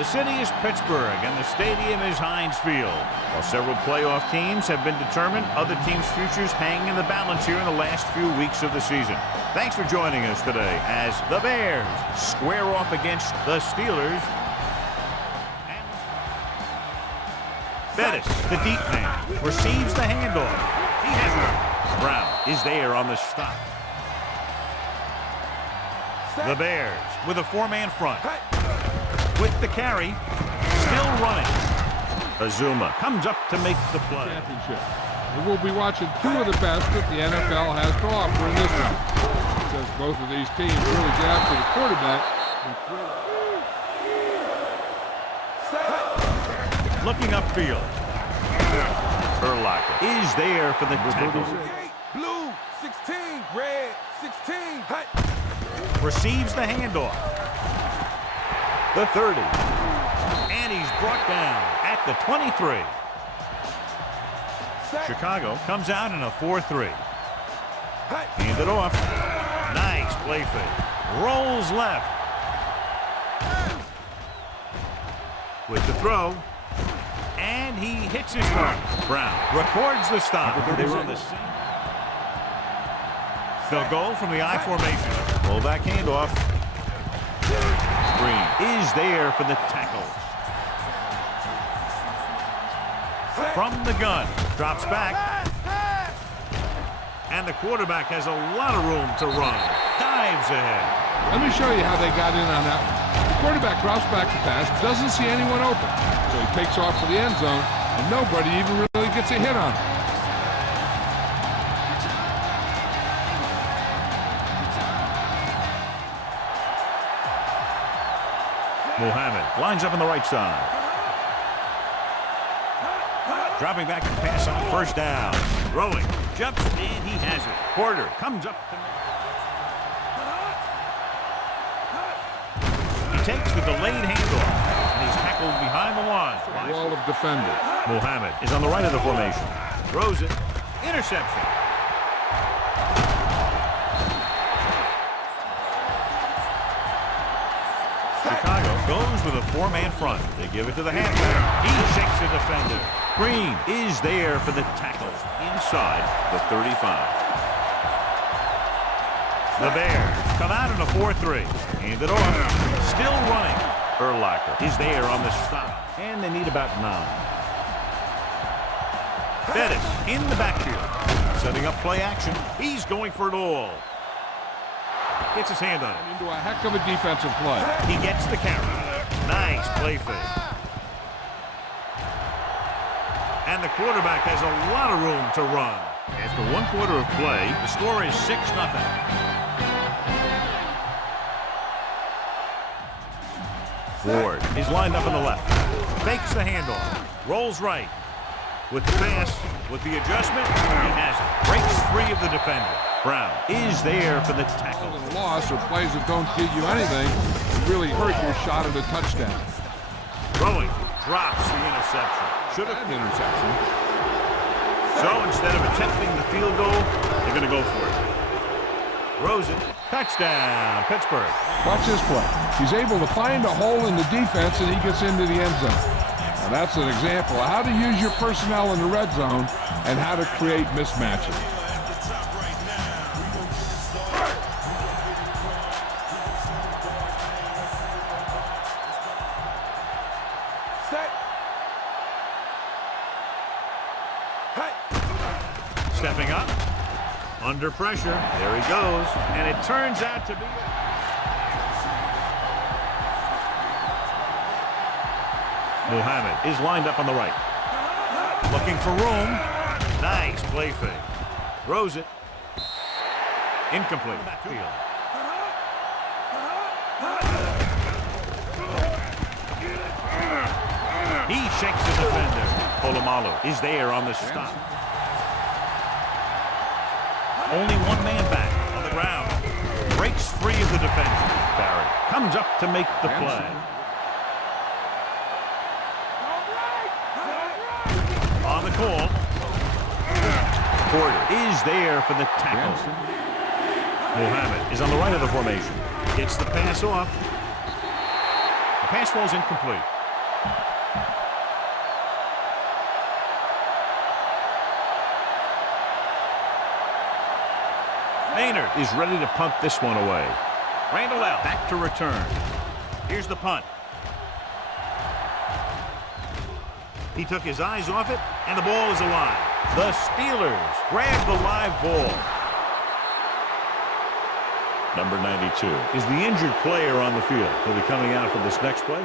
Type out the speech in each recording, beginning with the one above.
The city is Pittsburgh, and the stadium is Heinz Field. While several playoff teams have been determined, other teams' futures hang in the balance here in the last few weeks of the season. Thanks for joining us today as the Bears square off against the Steelers. Bettis, the deep man, receives the handoff. He has it. Brown is there on the stop. The Bears with a four-man front. With the carry, still running. Azuma comes up to make the play. Championship. And we'll be watching two of the best that the NFL has to offer in this one. Because both of these teams really get after the quarterback. Looking upfield. Urlacher is there for the tackle. Blue, 16, red, 16. Receives the handoff. The 30. And he's brought down at the 23. Chicago comes out in a 4-3. Hand it off. Nice play fake. Rolls left. With the throw. And he hits his target. Brown records the stop. They run the same. They'll go from the I formation. Fullback handoff. Green is there for the tackle. From the gun. Drops back. And the quarterback has a lot of room to run. Dives ahead. Let me show you how they got in on that. The quarterback drops back to pass, doesn't see anyone open. So he takes off for the end zone, and nobody even really gets a hit on him. Muhammad lines up on the right side. Dropping back to pass on first down. Throwing. Jumps, and he has it. Porter comes up to... He takes the delayed handoff, and he's tackled behind the line. Wall of defenders. Muhammad is on the right of the formation. Throws it. Interception. Chicago goes with a four-man front. They give it to the halfback. He shakes the defender. Green is there for the tackle inside the 35. The Bears come out in a 4-3. Hand it off. Still running. Urlacher is there on the stop. And they need about 9. Bettis in the backfield. Setting up play action. He's going for it all. Gets his hand on it. Into a heck of a defensive play. He gets the carry. Nice play fake. And the quarterback has a lot of room to run. After one quarter of play, the score is 6-0. Ward is lined up on the left. Fakes the handoff. Rolls right. With the pass, with the adjustment, he has it. Breaks free of the defender. Brown is there for the tackle. Loss or plays that don't give you anything really hurt your shot at a touchdown. Throwing. Drops the interception. Should have an interception. So instead of attempting the field goal, they're going to go for it. Throws it. Touchdown, Pittsburgh. Watch this play. He's able to find a hole in the defense, and he gets into the end zone. Now that's an example of how to use your personnel in the red zone and how to create mismatches. Stepping up, under pressure, there he goes, and it turns out to be... Muhammad is lined up on the right. Looking for room. Nice play fake. Throws it. Incomplete. Backfield. He shakes the defender. Polamalu is there on the stop. Only one man back on the ground. Breaks free of the defender. Barrett comes up to make the play. On the call. Porter is there for the tackle. Muhammad is on the right of the formation. Gets the pass off. pass falls incomplete. Maynard is ready to punt this one away. Randall out, back to return. Here's the punt. He took his eyes off it, and the ball is alive. The Steelers grab the live ball. Number 92 is the injured player on the field. He'll be coming out for this next play.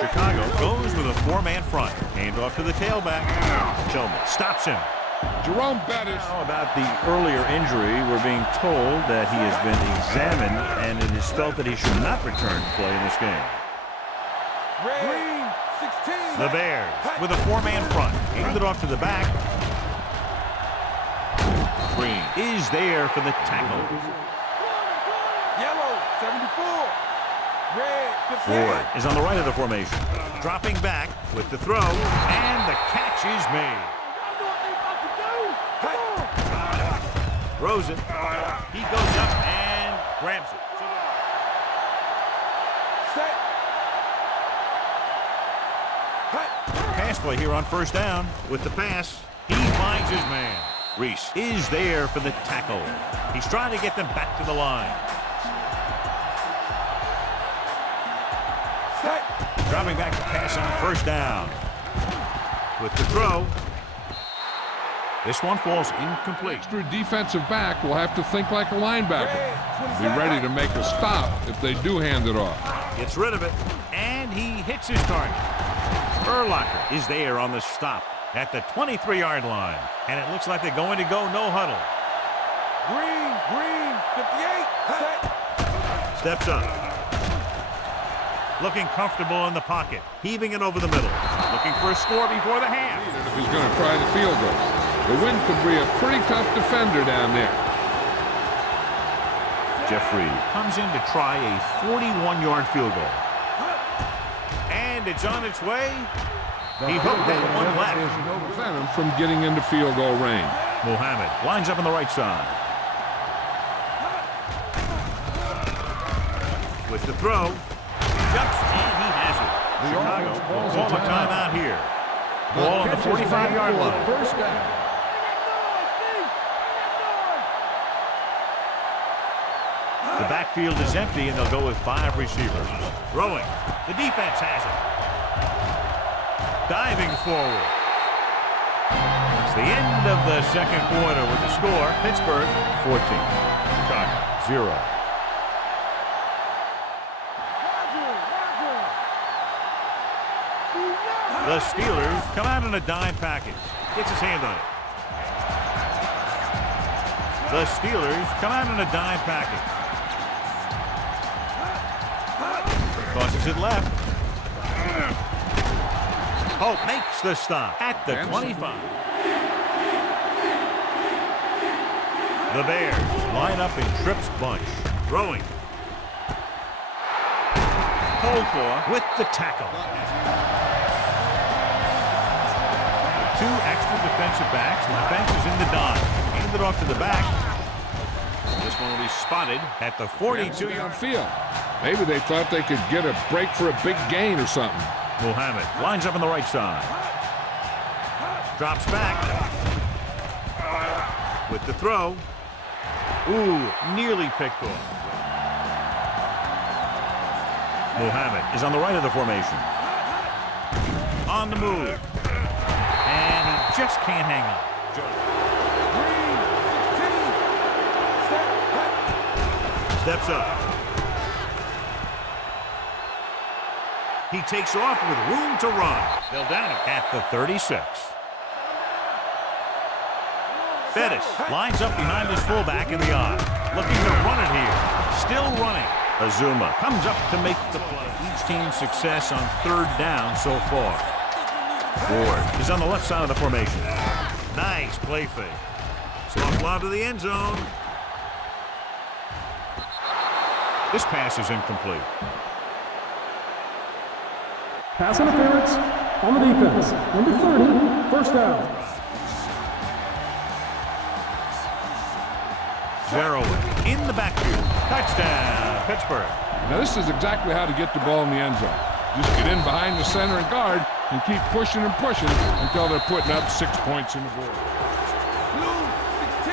Chicago goes with a four-man front. Hand off to the tailback. Tillman stops him. Jerome Bettis. Now about the earlier injury, we're being told that he has been examined and it is felt that he should not return to play in this game. Green, 16. The Bears with a four-man front. Hand it off to the back. Green is there for the tackle. Yellow, 74. Red, 58. Ward is on the right of the formation. Dropping back with the throw, and the catch is made. Throws it. He goes up and grabs it. Set. Pass play here on first down. With the pass, he finds his man. Reese is there for the tackle. He's trying to get them back to the line. Set. Dropping back to pass on first down. With the throw. This one falls incomplete. Extra defensive back will have to think like a linebacker. Be ready to make a stop if they do hand it off. Gets rid of it, and he hits his target. Urlacher is there on the stop at the 23-yard line. And it looks like they're going to go no huddle. Green, 58. Set. Steps up. Looking comfortable in the pocket. Heaving it over the middle. Looking for a score before the half. If he's going to try the field goal. The wind could be a pretty tough defender down there. Jeffrey comes in to try a 41-yard field goal. And it's on its way. He hooked that one left. No prevent him from getting into field goal range. Muhammad lines up on the right side. With the throw. Jumps and he has it. Chicago will call a timeout here. Ball on the 45-yard line. First down. The backfield is empty, and they'll go with 5 receivers. Throwing. The defense has it. Diving forward. It's the end of the second quarter with the score. Pittsburgh 14. Chicago 0. The Steelers come out in a dime package. Gets his hand on it. The Steelers come out in a dime package. Tosses it left. Hope makes the stop at the 25. The Bears line up in trips bunch. Throwing. Coldclaw with the tackle. 2 extra defensive backs. The defense is in the dime. Hand it off to the back. This one will be spotted at the 42-yard field. Maybe they thought they could get a break for a big gain or something. Muhammad lines up on the right side. Drops back. With the throw. Ooh, nearly picked off. Muhammad is on the right of the formation. On the move. And he just can't hang on. Steps up. He takes off with room to run. They'll down him at the 36. Bettis lines up behind his fullback in the eye. Looking to run it here. Still running. Azuma comes up to make the play. Each team's success on third down so far. Ward is on the left side of the formation. Nice play fake. Soft lob to the end zone. This pass is incomplete. Pass interference on the defense. Number 30, first down. Zero in the backfield. Touchdown, Pittsburgh. Now this is exactly how to get the ball in the end zone. Just get in behind the center and guard and keep pushing and pushing until they're putting up 6 points in the board. Blue 16.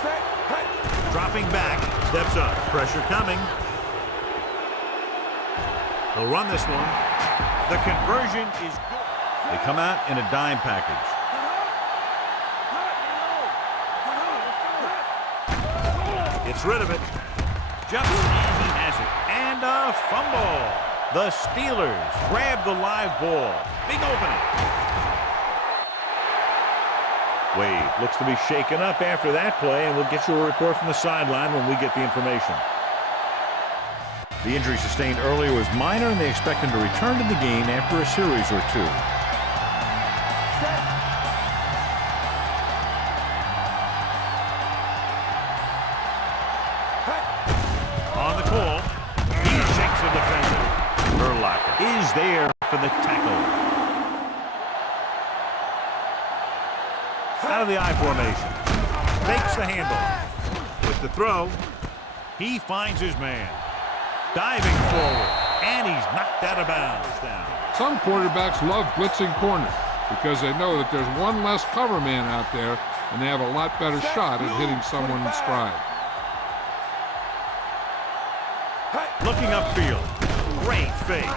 Set. Hey. Dropping back, steps up. Pressure coming. They'll run this one. The conversion is good. They come out in a dime package. Gets rid of it. Jumps, and he has it. And a fumble. The Steelers grab the live ball. Big opening. Wade looks to be shaken up after that play, and we'll get you a report from the sideline when we get the information. The injury sustained earlier was minor, and they expect him to return to the game after a series or two. On the call, he shakes the defender. Urlacher is there for the tackle. Out of the I formation. Fakes the handoff. With the throw, he finds his man. Diving forward, and he's knocked out of bounds. Some quarterbacks love blitzing corners because they know that there's one less cover man out there and they have a lot better shot at hitting someone in stride. Looking upfield. Great fake.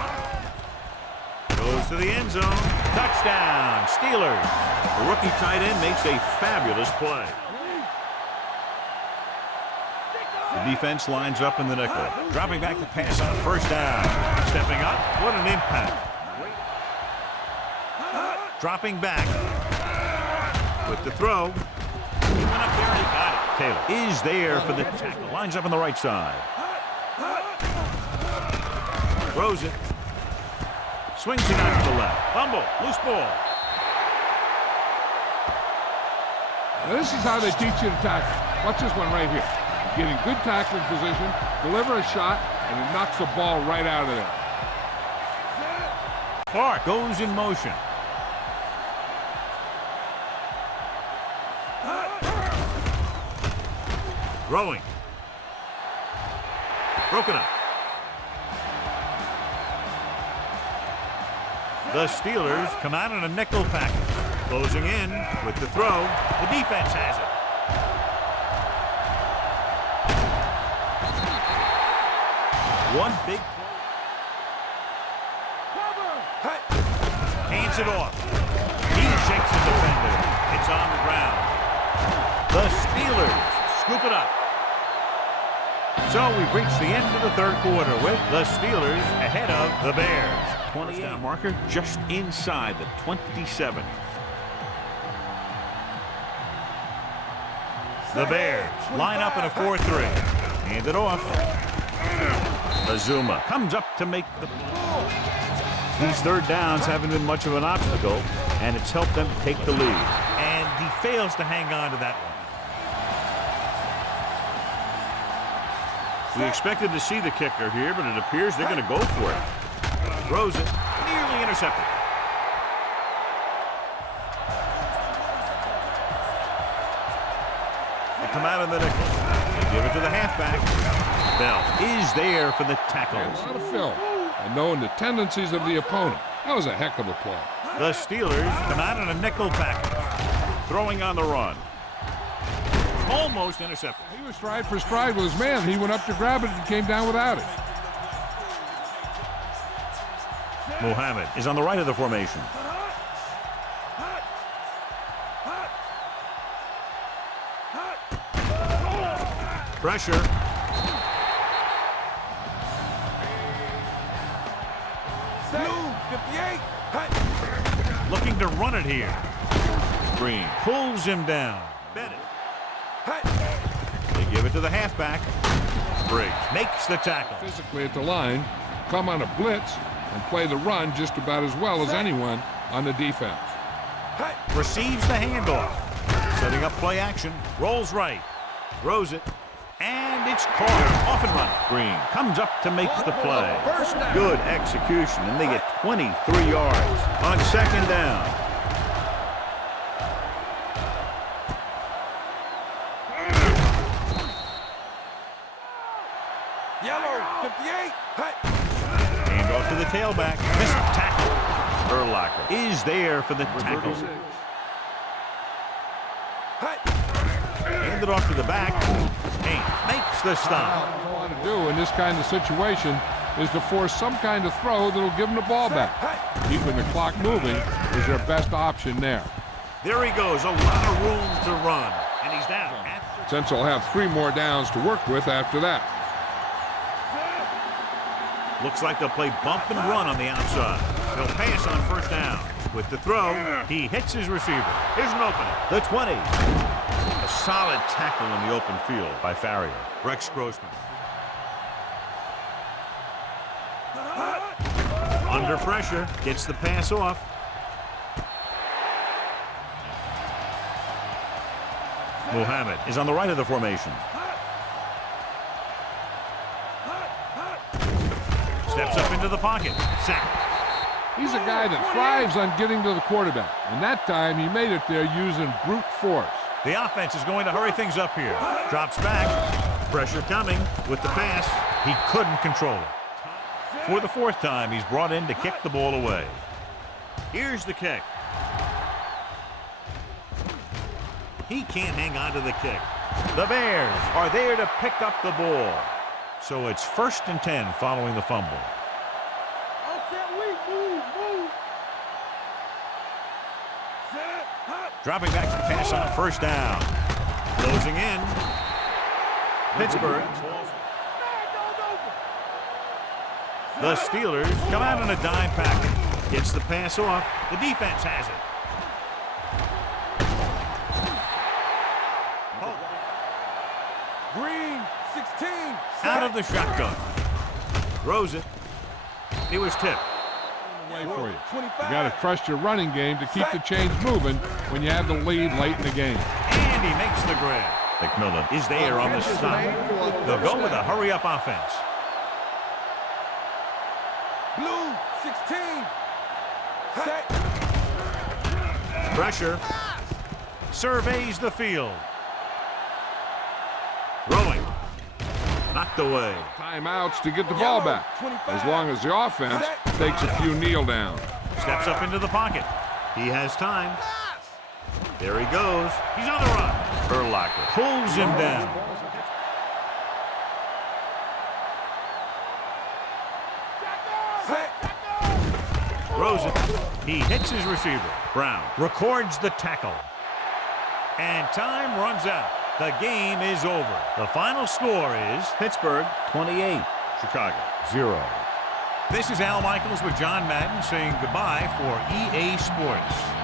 Goes to the end zone. Touchdown, Steelers. The rookie tight end makes a fabulous play. The defense lines up in the nickel. Dropping back to pass on first down. Stepping up. What an impact. Dropping back. With the throw. He went up there and he got it. Taylor is there for the tackle. Lines up on the right side. Throws it. Swings it out to the left. Fumble. Loose ball. Now this is how they teach you to tackle. Watch this one right here. Get in good tackling position, deliver a shot, and it knocks the ball right out of there. Clark goes in motion. Throwing. Broken up. The Steelers come out in a nickel package. Closing in with the throw. The defense has it. One big play. Hands it off. He shakes the defender. It's on the ground. The Steelers scoop it up. So we've reached the end of the third quarter with the Steelers ahead of the Bears. 28 marker just inside the 27. The Bears line up in a 4-3. Hand it off. Azuma comes up to make the ball. These third downs haven't been much of an obstacle, and it's helped them take the lead. And he fails to hang on to that one. We expected to see the kicker here, but it appears they're going to go for it. Throws it, nearly intercepted. They come out of the nickel. They give it to the halfback. Bell is there for the tackle. A lot of film and knowing the tendencies of the opponent. That was a heck of a play. The Steelers come out in a nickel package. Throwing on the run. Almost intercepted. He was stride for stride with his man. He went up to grab it and came down without it. Muhammad is on the right of the formation. Pressure. Blue 58. Looking to run it here. Green pulls him down. Bettis. They give it to the halfback. Briggs makes the tackle. Physically at the line, come on a blitz, and play the run just about as well as anyone on the defense. Receives the handoff. Setting up play action. Rolls right. Throws it. And it's caught. Off and running. Green comes up to make the play. Good execution, and they get 23 yards on second down. Yellow, 58. Hut. Hand off to the tailback. Missed tackle. Urlacher is there for the tackle. Hut. Handed off to the back. Haynes makes the stop. What you want to do in this kind of situation is to force some kind of throw that'll give them the ball back. Keeping the clock moving is their best option there. There he goes, a lot of room to run, and he's down. Since they'll have 3 more downs to work with after that. Looks like they'll play bump and run on the outside. They'll pass on first down. With the throw, he hits his receiver. Here's an opening. The 20. A solid tackle in the open field by Farrier. Rex Grossman. Under pressure, gets the pass off. Muhammad is on the right of the formation. Steps up into the pocket. Sack. He's a guy that thrives on getting to the quarterback. And that time, he made it there using brute force. The offense is going to hurry things up here. Drops back. Pressure coming with the pass. He couldn't control it. For the 4th time, he's brought in to kick the ball away. Here's the kick. He can't hang on to the kick. The Bears are there to pick up the ball. So it's 1st and 10 following the fumble. Dropping back to pass on 1st down. Closing in. Pittsburgh. The Steelers come out in a dime package. Gets the pass off. The defense has it. Green, 16. Out of the shotgun. Throws it. It was tipped. Way for you. You got to trust your running game to keep the chains moving when you have the lead late in the game. And he makes the grab. McMillan is there on the stop. They'll go with a hurry-up offense. Blue, 16. Set. Pressure. Surveys the field. Throwing. Knocked away. Timeouts to get the ball back. As long as the offense takes a few kneel downs. Steps up into the pocket. He has time. There he goes. He's on the run. Urlacher pulls him down. Throws it. He hits his receiver. Brown records the tackle. And time runs out. The game is over. The final score is Pittsburgh 28, Chicago 0. This is Al Michaels with John Madden saying goodbye for EA Sports.